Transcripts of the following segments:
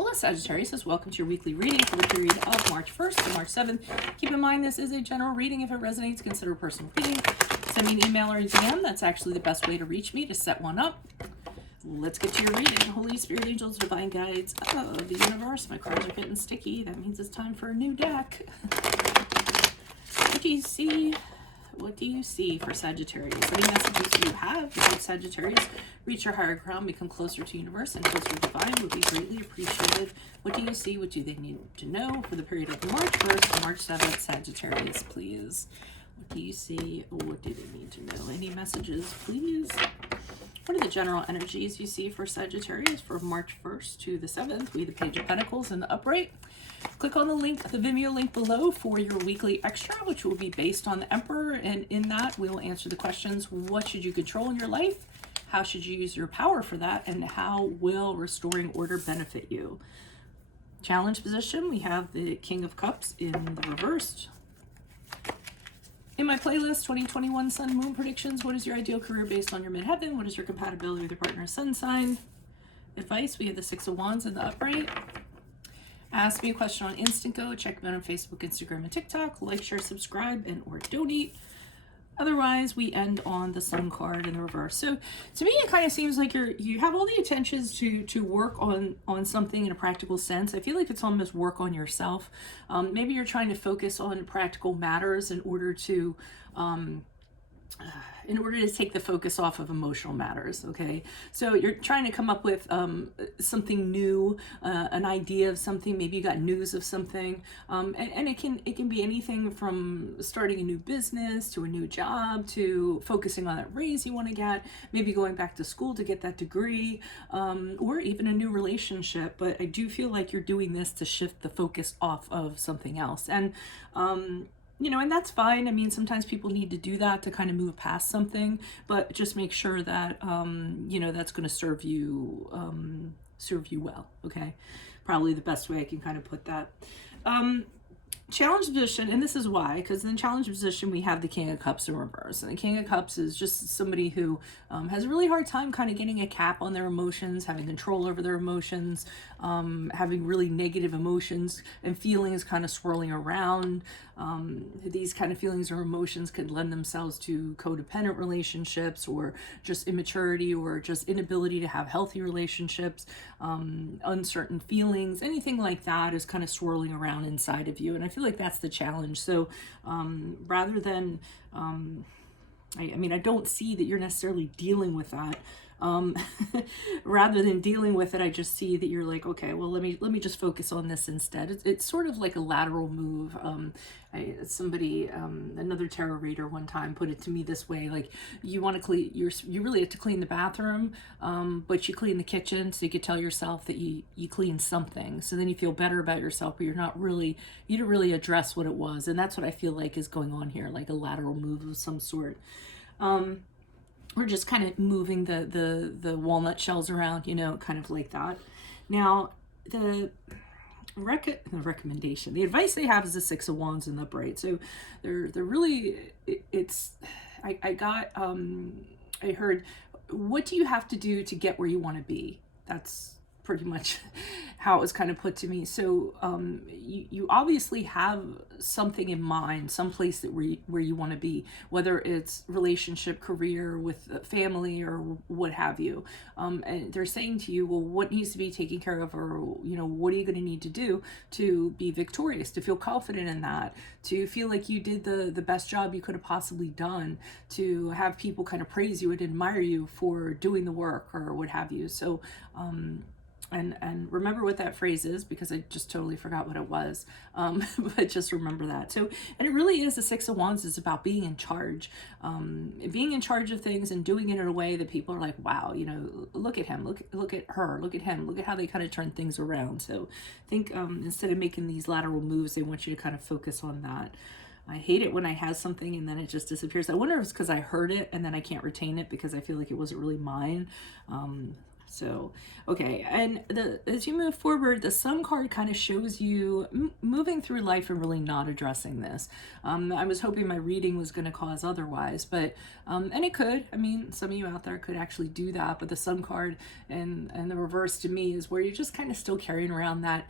Hola Sagittarius, welcome to your weekly reading for the period of March 1st to March 7th. Keep in mind this is a general reading. If it resonates, consider a personal reading. Send me an email or a DM. That's actually the best way to reach me, to set one up. Let's get to your reading. Holy Spirit, angels, divine guides of the universe. My cards are getting sticky. That means it's time for a new deck. What do you see? What do you see for Sagittarius? Any messages you have to help Sagittarius reach your higher ground, become closer to universe and closer to divine would be greatly appreciated. What do you see? What do they need to know for the period of March 1st to March 7th? Sagittarius, please. What do you see? What do they need to know? Any messages, please? What are the general energies you see for Sagittarius from March 1st to the 7th? We have the Page of Pentacles in the upright. Click on the link, the Vimeo link below for your weekly extra, which will be based on the Emperor. And in that, we will answer the questions: what should you control in your life? How should you use your power for that? And how will restoring order benefit you? Challenge position, we have the King of Cups in the reversed. In my playlist, 2021 Sun Moon predictions. What is your ideal career based on your midheaven? What is your compatibility with your partner's sun sign? Advice, we have the Six of Wands in the upright. Ask me a question on Instant Go. Check me out on Facebook, Instagram, and TikTok. Like, share, subscribe, and or donate. Otherwise, we end on the Sun card in the reverse. So to me, it kind of seems like you have all the intentions to work on something in a practical sense. I feel like it's almost work on yourself. Maybe you're trying to focus on practical matters in order to take the focus off of emotional matters. Okay, so you're trying to come up with something new, an idea of something. Maybe you got news of something, and it can be anything from starting a new business to a new job to focusing on that raise you want to get, maybe going back to school to get that degree, or even a new relationship. But I do feel like you're doing this to shift the focus off of something else. And you know, and that's fine. I mean, sometimes people need to do that to kind of move past something, but just make sure that, you know, that's going to serve you well. Okay. Probably the best way I can kind of put that. Challenge position, and this is why, because in challenge position we have the King of Cups in reverse, and the King of Cups is just somebody who has a really hard time kind of getting a cap on their emotions, having control over their emotions, having really negative emotions and feelings kind of swirling around. These kind of feelings or emotions could lend themselves to codependent relationships, or just immaturity, or just inability to have healthy relationships, uncertain feelings, anything like that is kind of swirling around inside of you. And I feel like that's the challenge. So rather than, I mean, I don't see that you're necessarily dealing with that. Rather than dealing with it, I just see that you're like, okay, well, let me just focus on this instead. It's sort of like a lateral move. Another tarot reader one time put it to me this way: like, you want to clean, you really have to clean the bathroom, but you clean the kitchen, so you could tell yourself that you clean something. So then you feel better about yourself, but you didn't really address what it was. And that's what I feel like is going on here, like a lateral move of some sort. We're just kind of moving the walnut shells around, you know, kind of like that. Now, the recommendation, the advice they have is the Six of Wands in the upright. So they're really, I heard, what do you have to do to get where you want to be? That's pretty much how it was kind of put to me. So you obviously have something in mind, some place that where you want to be, whether it's relationship, career, with family, or what have you. And they're saying to you, well, what needs to be taken care of, or, you know, what are you going to need to do to be victorious, to feel confident in that, to feel like you did the best job you could have possibly done, to have people kind of praise you and admire you for doing the work, or what have you. So and remember what that phrase is, because I just totally forgot what it was. But just remember that. So, and it really is, the Six of Wands is about being in charge, being in charge of things and doing it in a way that people are like, wow, you know, look at him, look at her, look at him, look at how they kind of turn things around. So I think instead of making these lateral moves, they want you to kind of focus on that. I hate it when I have something and then it just disappears. I wonder if it's because I heard it and then I can't retain it because I feel like it wasn't really mine. So, okay, and as you move forward, the Sun card kind of shows you moving through life and really not addressing this. I was hoping my reading was going to cause otherwise, but and it could. I mean, some of you out there could actually do that. But the Sun card and the reverse to me is where you're just kind of still carrying around that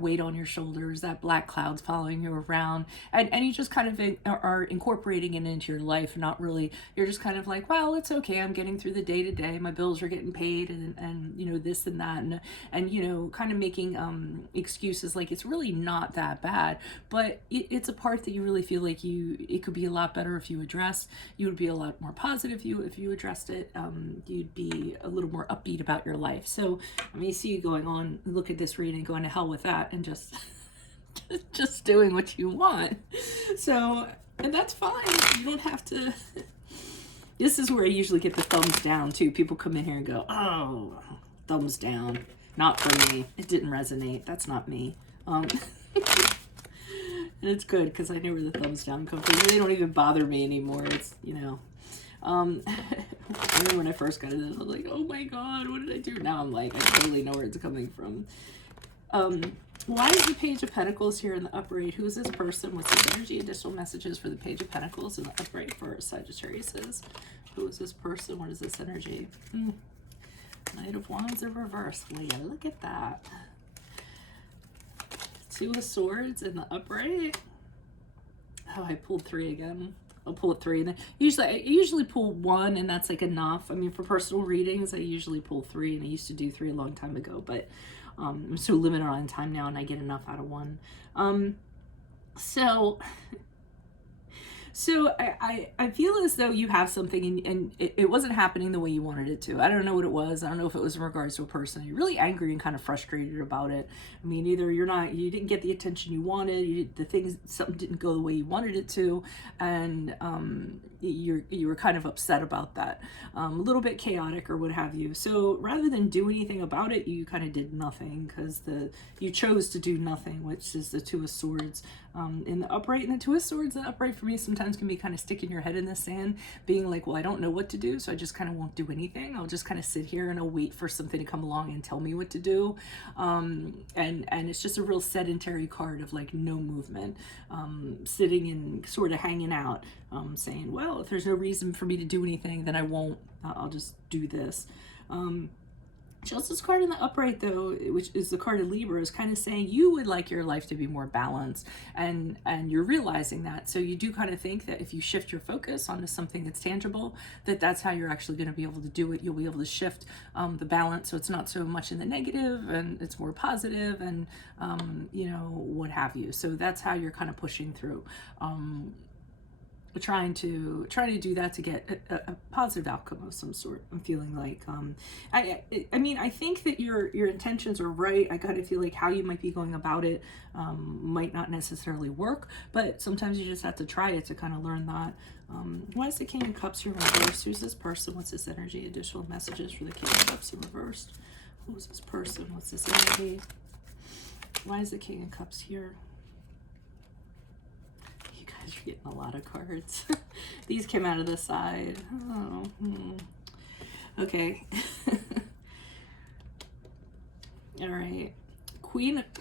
weight on your shoulders, that black clouds following you around, and you just kind of are incorporating it into your life. Not really. You're just kind of like, well, it's okay. I'm getting through the day to day. My bills are getting paid, and you know, this and that, and you know, kind of making excuses like it's really not that bad, but it's a part that you really feel like it could be a lot better if you addressed. You would be a lot more positive if you addressed it. You'd be a little more upbeat about your life. So I mean, see you going on, look at this reading, going to hell with that, and just just doing what you want. So, and that's fine. You don't have to. This is where I usually get the thumbs down too. People come in here and go, oh, thumbs down. Not for me. It didn't resonate. That's not me. And it's good because I know where the thumbs down come from. They don't even bother me anymore. It's, you know. I remember when I first got it, I was like, oh my God, what did I do? Now I'm like, I totally know where it's coming from. Why is the Page of Pentacles here in the upright? Who is this person? What's this energy? Additional messages for the Page of Pentacles in the upright for Sagittarius. Who is this person? What is this energy? Knight of Wands in reverse. Well, yeah, look at that. Two of Swords in the upright. Oh, I pulled 3 again. I'll pull 3, and then I usually pull 1, and that's like enough. I mean, for personal readings, I usually pull 3, and I used to do 3 a long time ago, but I'm so limited on time now, and I get enough out of 1. So I feel as though you have something and it wasn't happening the way you wanted it to. I don't know what it was. I don't know if it was in regards to a person. You're really angry and kind of frustrated about it. I mean, either you didn't get the attention you wanted, something didn't go the way you wanted it to, and you were kind of upset about that. A little bit chaotic or what have you. So rather than do anything about it, you kind of did nothing because you chose to do nothing, which is the Two of Swords in the upright. And the Two of Swords in the upright for me sometimes can be kind of sticking your head in the sand, being like, well, I don't know what to do, so I just kind of won't do anything. I'll just kind of sit here and I'll wait for something to come along and tell me what to do. And it's just a real sedentary card of like no movement, sitting and sort of hanging out, saying, well, if there's no reason for me to do anything, then I won't. I'll just do this. Justice card in the upright, though, which is the card of Libra, is kind of saying you would like your life to be more balanced, and you're realizing that. So you do kind of think that if you shift your focus onto something that's tangible, that's how you're actually going to be able to do it. You'll be able to shift the balance, so it's not so much in the negative, and it's more positive, and you know, what have you. So that's how you're kind of pushing through. Trying to do that to get a positive outcome of some sort. I'm feeling like I mean, I think that your intentions are right. I gotta feel like how you might be going about it might not necessarily work, but sometimes you just have to try it to kind of learn that. Why is the King of Cups here in reverse? Who's this person? What's this energy? Additional messages for the King of Cups in reverse. Who's this person? What's this energy? Why is the King of Cups here? You're getting a lot of cards. These came out of the side. Oh, okay. All right.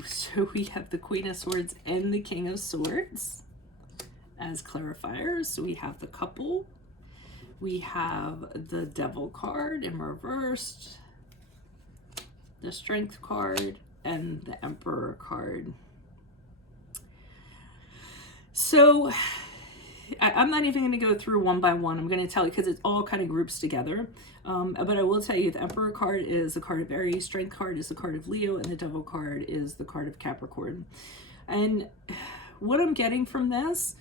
So we have the Queen of Swords and the King of Swords as clarifiers. So we have the couple. We have the Devil card in reversed, the Strength card, and the Emperor card. So I'm not even going to go through one by one. I'm going to tell you because it all kind of groups together. But I will tell you the Emperor card is the card of Aries, Strength card is the card of Leo, and the Devil card is the card of Capricorn. And what I'm getting from this,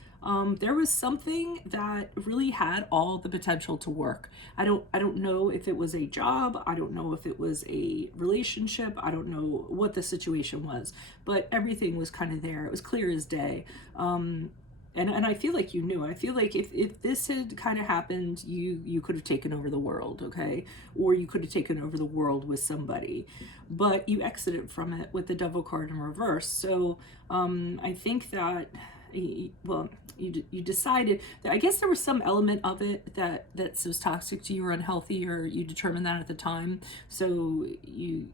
there was something that really had all the potential to work. I don't know if it was a job. I don't know if it was a relationship. I don't know what the situation was, but everything was kind of there. It was clear as day. And I feel like you knew. I feel like if this had kind of happened, you could have taken over the world, okay? Or you could have taken over the world with somebody. But you exited from it with the Devil card in reverse. So I think that well, you decided that, I guess there was some element of it that was toxic to you or unhealthy, or you determined that at the time, so you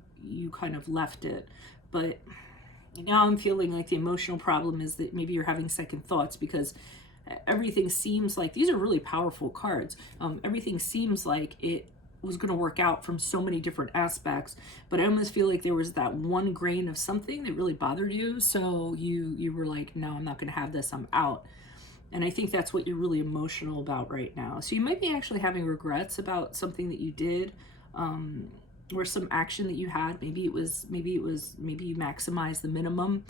kind of left it. But now I'm feeling like the emotional problem is that maybe you're having second thoughts, because everything seems like, these are really powerful cards. Everything seems like it was going to work out from so many different aspects, but I almost feel like there was that one grain of something that really bothered you, so you were like, no, I'm not going to have this, I'm out. And I think that's what you're really emotional about right now. So you might be actually having regrets about something that you did, or some action that you had. Maybe you maximized the minimum.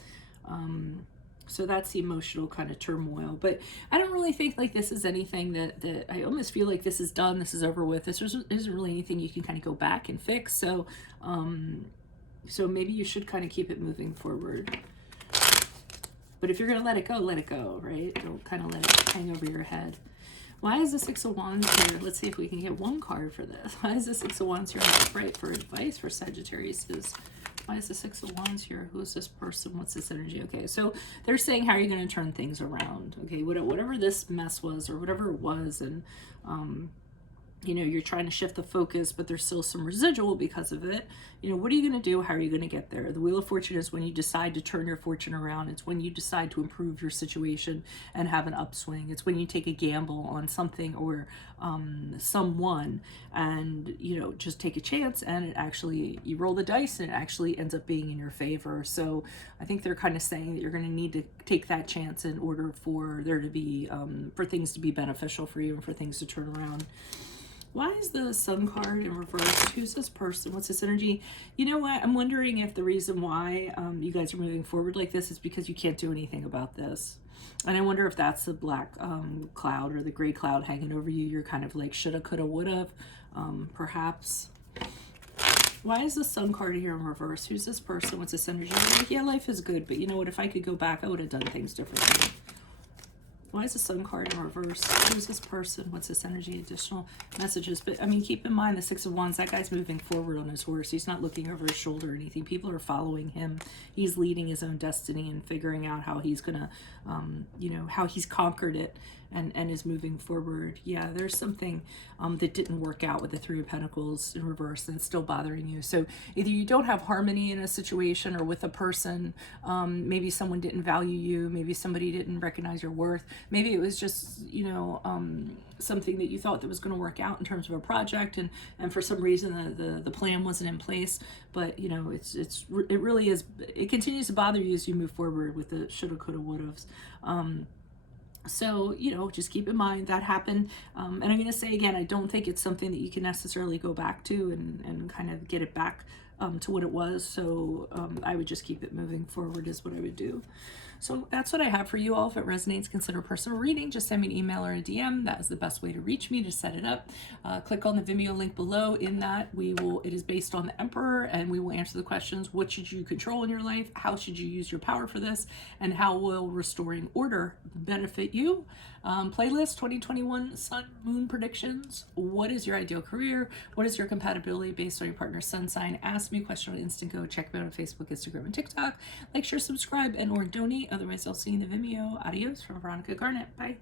So that's the emotional kind of turmoil. But I don't really think like this is anything that I almost feel like this is done, this is over with. This isn't really anything you can kind of go back and fix. So so maybe you should kind of keep it moving forward. But if you're going to let it go, right? Don't kind of let it hang over your head. Why is the Six of Wands here? Let's see if we can get one card for this. Why is the Six of Wands here? Right, for advice for Sagittarius is, why is the Six of Wands here? Who is this person? What's this energy? Okay, so they're saying, how are you going to turn things around? Okay, whatever this mess was, or whatever it was, and you know, you're trying to shift the focus, but there's still some residual because of it. You know, what are you going to do? How are you going to get there? The Wheel of Fortune is when you decide to turn your fortune around. It's when you decide to improve your situation and have an upswing. It's when you take a gamble on something or someone, and, you know, just take a chance, and it actually, you roll the dice and it actually ends up being in your favor. So I think they're kind of saying that you're going to need to take that chance in order for there to be, for things to be beneficial for you and for things to turn around. Why is the Sun card in reverse? Who's this person? What's this energy? You know what? I'm wondering if the reason why you guys are moving forward like this is because you can't do anything about this. And I wonder if that's the black cloud or the gray cloud hanging over you. You're kind of like shoulda, coulda, woulda, perhaps. Why is the Sun card here in reverse? Who's this person? What's this energy? Like, yeah, life is good, but you know what? If I could go back, I would have done things differently. Why is the Sun card in reverse? Who's this person? What's this energy? Additional messages. But I mean, keep in mind the Six of Wands, that guy's moving forward on his horse. He's not looking over his shoulder or anything. People are following him. He's leading his own destiny and figuring out how he's gonna, you know, how he's conquered it and is moving forward. Yeah, there's something that didn't work out with the Three of Pentacles in reverse and it's still bothering you. So either you don't have harmony in a situation or with a person, maybe someone didn't value you, maybe somebody didn't recognize your worth, maybe it was just, you know, something that you thought that was going to work out in terms of a project, and for some reason the plan wasn't in place. But you know, it really is, it continues to bother you as you move forward with the shoulda, coulda, wouldas. So, you know, just keep in mind that happened. And I'm going to say again, I don't think it's something that you can necessarily go back to and kind of get it back to what it was. So I would just keep it moving forward is what I would do. So that's what I have for you all. If it resonates, consider a personal reading. Just send me an email or a DM. That is the best way to reach me to set it up. Click on the Vimeo link below. In that, it is based on the Emperor, and we will answer the questions. What should you control in your life? How should you use your power for this? And how will restoring order benefit you? Playlist 2021 Sun Moon predictions. What is your ideal career? What is your compatibility based on your partner's sun sign? Ask me a question on Instant Go. Check me out on Facebook, Instagram, and TikTok. Like, share, subscribe, and or donate. Otherwise, I'll see you in the Vimeo. Adios from Veronica Garnett. Bye.